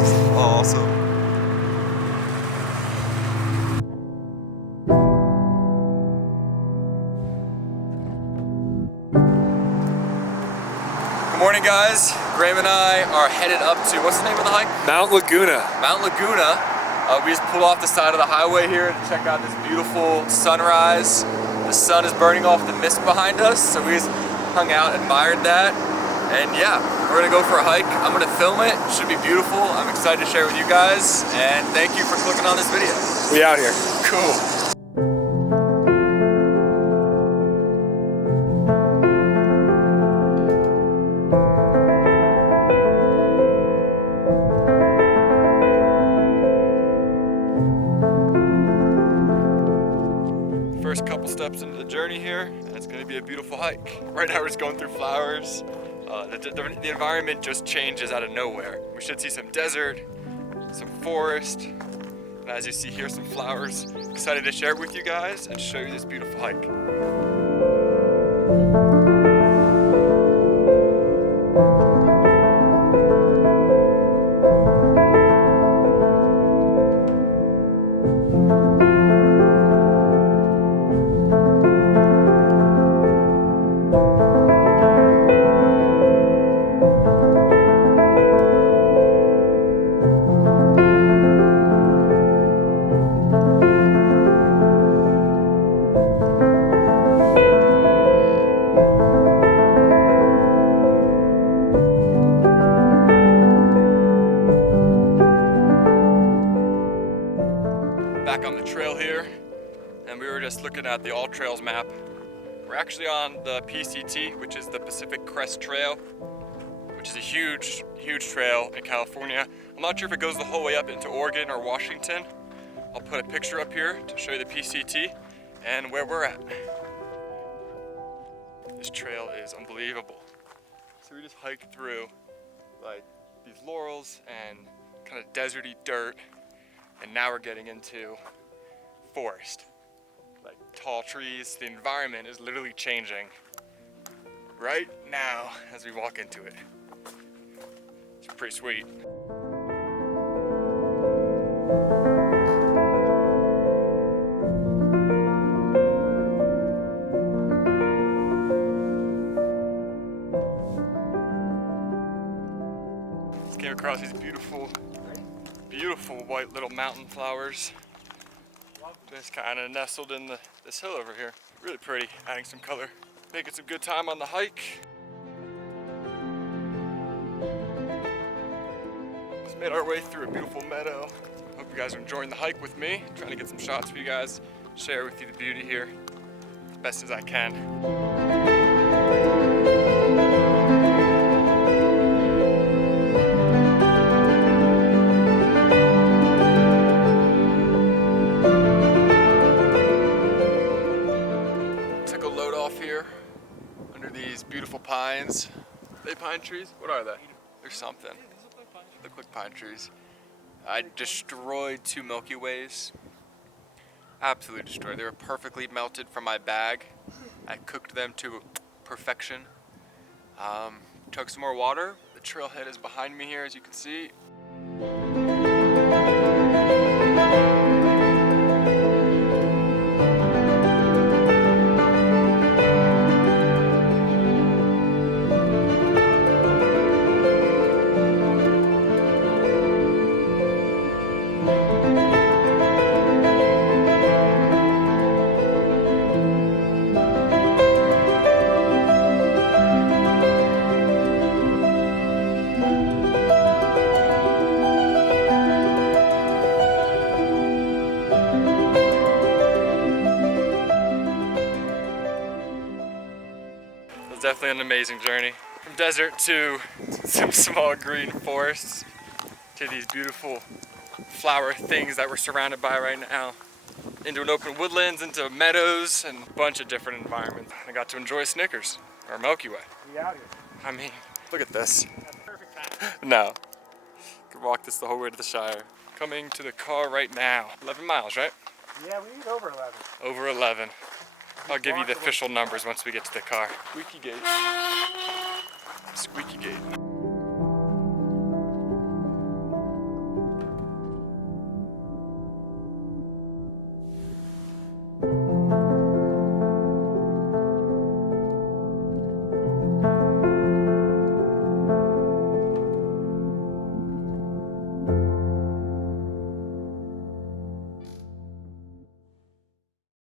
Awesome. Good morning, guys. Graham and I are headed up to, what's the name of the hike? Mount Laguna. Mount Laguna. We just pulled off the side of the highway here to check out this beautiful sunrise. The sun is burning off the mist behind us, so we just hung out, admired that. And yeah, we're gonna go for a hike. I'm gonna film it. It should be beautiful. I'm excited to share with you guys. And thank you for clicking on this video. We out here. Cool. First couple steps into the journey here, and it's gonna be a beautiful hike. Right now we're just going through flowers. The environment just changes out of nowhere. We should see some desert, some forest, and as you see here, some flowers. Excited to share it with you guys and show you this beautiful hike. Back on the trail here, and we were just looking at the All Trails map. We're actually on the PCT, which is the Pacific Crest Trail, which is a huge trail in California. I'm not sure if it goes the whole way up into Oregon or Washington. I'll put a picture up here to show you the PCT and where we're at. This trail is unbelievable. So we just hiked through like these laurels and kind of deserty dirt. And now we're getting into forest, like tall trees. The environment is literally changing right now as we walk into it. It's pretty sweet. Just came across these beautiful white little mountain flowers. Just kind of nestled in this hill over here. Really pretty, adding some color. Making some good time on the hike. Just made our way through a beautiful meadow. Hope you guys are enjoying the hike with me. Trying to get some shots for you guys. Share with you the beauty here as best as I can. Beautiful pines. Are they pine trees? What are they? They're something. Look like pine trees. I destroyed 2 Milky Ways. Absolutely destroyed. They were perfectly melted from my bag. I cooked them to perfection. Took some more water. The trailhead is behind me here, as you can see. Definitely an amazing journey. From desert to some small green forests to these beautiful flower things that we're surrounded by right now. Into an open woodlands, into meadows, and a bunch of different environments. I got to enjoy Snickers, or Milky Way. We out here. I mean, look at this. That's perfect time. No. Could walk this the whole way to the Shire. Coming to the car right now. 11 miles, right? Yeah, we need over 11. Over 11. I'll give you the official numbers once we get to the car. Squeaky gate.